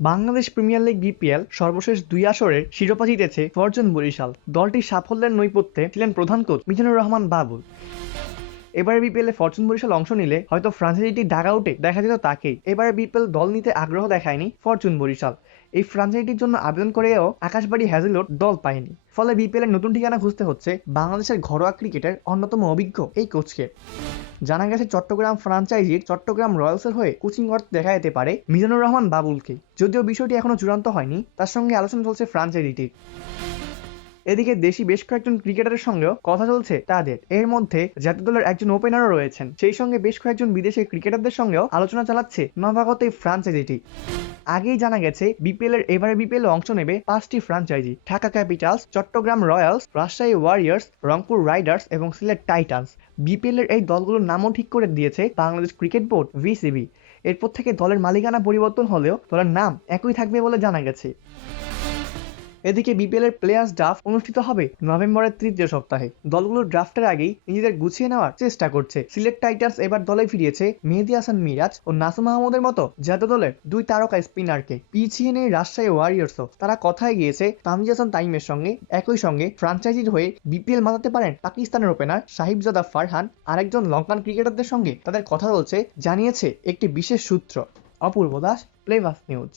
Bangladesh premier league BPL সর্বশেষ ২ আসরের শিরোপা জিতেছে ফরচুন বরিশাল। দলটির সাফল্যের নেপথ্যে ছিলেন প্রধান কোচ মিজানুর রহমান বাবুল। এবারে বিপিএল এ ফরচুন বরিশাল অংশ নিলে হয়তো ফ্র্যাঞ্চাইজিটির ডাগআউটে দেখা যেত তাকেই। এবারে বিপিএল দল নিতে আগ্রহ দেখায়নি ফরচুন বরিশাল। এই ফ্র্যাঞ্চাইজিটির জন্য আবেদন করেও আকাশবাড়ি হ্যাজেলউড দল পায়নি। ফলে বিপিএল এর নতুন ঠিকানা খুঁজতে হচ্ছে বাংলাদেশের ঘরোয়া ক্রিকেটের অন্যতম অভিজ্ঞ এই কোচকে। জানা গেছে চট্টগ্রাম ফ্র্যাঞ্চাইজির চট্টগ্রাম রয়্যালসের হয়ে কোচিং করতে দেখা যেতে পারে মিজানুর রহমান বাবুলকে। যদিও বিষয়টি এখনো চূড়ান্ত হয়নি, তার সঙ্গে আলোচনা চলছে ফ্র্যাঞ্চাইজিটির। এদিকে দেশি বেশ কয়েকজন ক্রিকেটারের সঙ্গেও কথা চলছে তাদের। এর মধ্যে জাতীয় দলের একজন ওপেনারও রয়েছেন। সেই সঙ্গে বেশ কয়েকজন বিদেশি ক্রিকেটারদের সঙ্গেও আলোচনা চালাচ্ছে নবাগত এই ফ্র্যাঞ্চাইজিটি। আগেই জানা গেছে এবারে বিপিএল অংশ নেবে 5টি franchise: Dhaka Capitals, Chattogram Royals, Rajshahi Warriors, Rangpur Riders এবং সিলেট টাইটান্স। বিপিএল এর এই দলগুলোর নামও ঠিক করে দিয়েছে বাংলাদেশ ক্রিকেট বোর্ড বিসিবি। এরপর থেকে দলের মালিকানা পরিবর্তন হলেও দলের নাম একই থাকবে বলে জানা গেছে। এদিকে বিপিএল এর প্লেয়ার্স ড্রাফট অনুষ্ঠিত হবে নভেম্বরের তৃতীয় সপ্তাহে। দলগুলোর ড্রাফটের আগেই নিজেদের গুছিয়ে নেওয়ার চেষ্টা করছে। সিলেট টাইটান্স এবার দলে ফিরিয়েছে মেহেদী হাসান মিরাজ ও নাসুম আহমদের মতো জাতীয় দলের 2 তারকা স্পিনারকে। পিছিয়ে নেই রাজশাহী ওয়ারিয়র্সও। তারা কথায় গিয়েছে তানজিদ হাসান তাইমের সঙ্গে। একই সঙ্গে ফ্র্যাঞ্চাইজির হয়ে বিপিএল মাতাতে পারেন পাকিস্তানের ওপেনার সাহিবজাদা ফারহান। আরেকজন লঙ্কান ক্রিকেটারদের সঙ্গে তাদের কথা বলছে, জানিয়েছে একটি বিশেষ সূত্র। অপূর্ব দাস, প্লেবাস নিউজ।